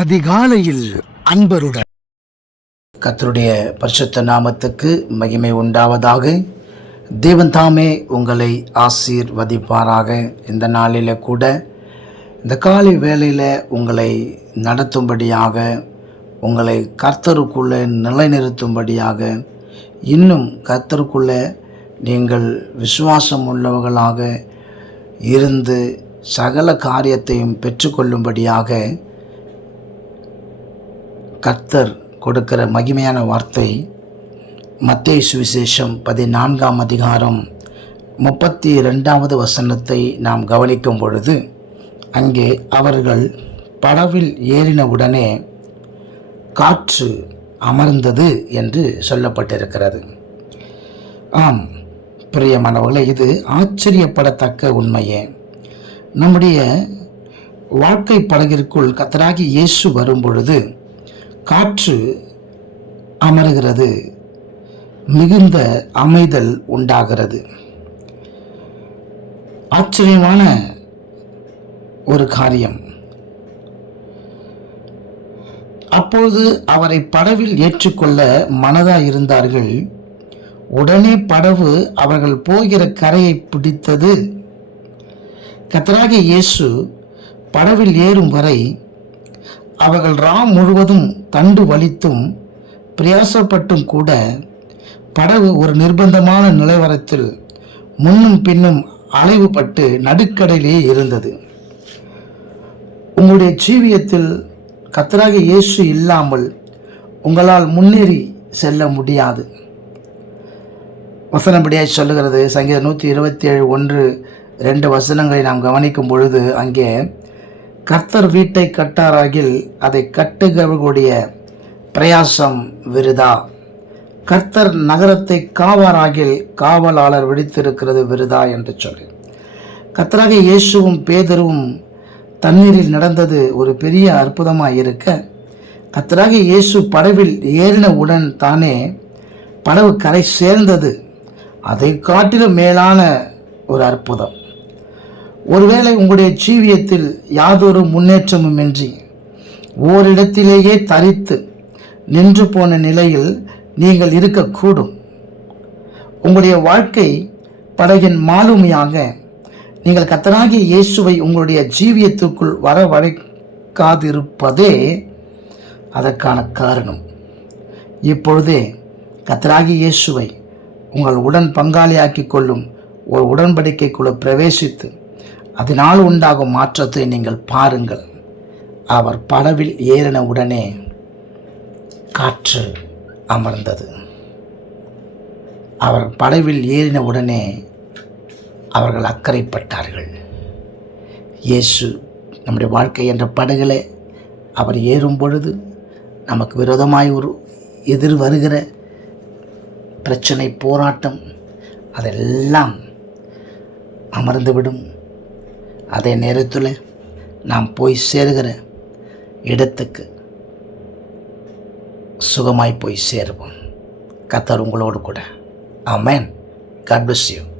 அதிகாலையில் அன்பருடன். கர்த்தருடைய பரிசுத்த நாமத்துக்கு மகிமை உண்டாவதாக. தேவன் தாமே உங்களை ஆசீர்வதிப்பாராக. இந்த நாளில் கூட இந்த காலை வேளையில் உங்களை நடத்தும்படியாக உங்களை கர்த்தருக்குள்ளே நிலைநிறுத்தும்படியாக இன்னும் கர்த்தருக்குள்ளே நீங்கள் விசுவாசம் உள்ளவர்களாக இருந்து சகல காரியத்தையும் பெற்றுக்கொள்ளும்படியாக கர்த்தர் கொடுக்கிற மகிமையான வார்த்தை மத்திய சுவிசேஷம் பதினான்காம் அதிகாரம் முப்பத்தி ரெண்டாவது வசனத்தை நாம் கவனிக்கும் பொழுது அங்கே அவர்கள் படவில் ஏறினவுடனே காற்று அமர்ந்தது என்று சொல்லப்பட்டிருக்கிறது. ஆம் பிரியமானவர்களே இது ஆச்சரியப்படத்தக்க உண்மையே. நம்முடைய வாழ்க்கை படகிற்குள் கத்தராகி இயேசு வரும் பொழுது காற்று அமருகிறது. மிகுந்த அமைதல் உண்டாகிறது. ஆச்சரியமான ஒரு காரியம். அப்போது அவரை படவில் ஏற்றுக்கொள்ள மனதாய் இருந்தார்கள். உடனே படவு அவர்கள் போகிற கரையை பிடித்தது. கத்தராகிய இயேசு படவில் ஏறும் வரை அவர்கள் ராம் முழுவதும் தண்டு வலித்தும் பிரயாசப்பட்டும் கூட படகு ஒரு நிர்பந்தமான நிலவரத்தில் முன்னும் பின்னும் அலைவுபட்டு நடுக்கடலிலே இருந்தது. உங்களுடைய ஜீவியத்தில் கத்தராக இயேசு இல்லாமல் உங்களால் முன்னேறி செல்ல முடியாது. வசனப்படியாக சொல்லுகிறது சங்கீதம் நூற்றி இருபத்தி ஏழு ஒன்று ரெண்டு வசனங்களை நாம் கவனிக்கும் பொழுது அங்கே கர்த்தர் வீட்டை கட்டாராகில் அதை கட்டுகிறவர்களுடைய பிரயாசம் விருதா? கர்த்தர் நகரத்தை காவாராகில் காவலாளர் விடுத்திருக்கிறது விருதா என்று சொல்லி. கர்த்தராக இயேசுவும் பேதரும் தண்ணீரில் நடந்தது ஒரு பெரிய அற்புதமாக இருக்க கர்த்தராக இயேசு படவில் ஏறினவுடன் தானே படவு கரை சேர்ந்தது அதை காட்டிலும் மேலான ஒரு அற்புதம். ஒருவேளை உங்களுடைய ஜீவியத்தில் யாதொரு முன்னேற்றமும் இன்றி ஓரிடத்திலேயே தரித்து நின்று போன நிலையில் நீங்கள் இருக்கக்கூடும். உங்களுடைய வாழ்க்கை படகின் மாலுமியாக நீங்கள் கத்தனாகிய இயேசுவை உங்களுடைய ஜீவியத்துக்குள் வரவழைக்காதிருப்பதே அதற்கான காரணம். இப்பொழுதே கத்தராகிய இயேசுவை உங்கள் உடன் பங்காளியாக்கி கொள்ளும் ஒரு உடன்படிக்கைக்குள்ளே பிரவேசித்து அதனால் உண்டாகும் மாற்றத்தை நீங்கள் பாருங்கள். அவர் படவில் ஏறின உடனே காற்று அமர்ந்தது. அவர் படவில் ஏறின உடனே அவர்கள் அக்கறைப்பட்டார்கள். இயேசு நம்முடைய வாழ்க்கை என்ற படகிலே அவர் ஏறும் பொழுது நமக்கு விரோதமாய் ஒரு எதிர் வருகிற பிரச்சனை போராட்டம் அதெல்லாம் அமர்ந்துவிடும். அதே நேரத்தில் நாம் போய் சேருகிற இடத்துக்கு சுகமாய் போய் சேருவோம். கத்தர் உங்களோடு கூட. ஆமேன். God bless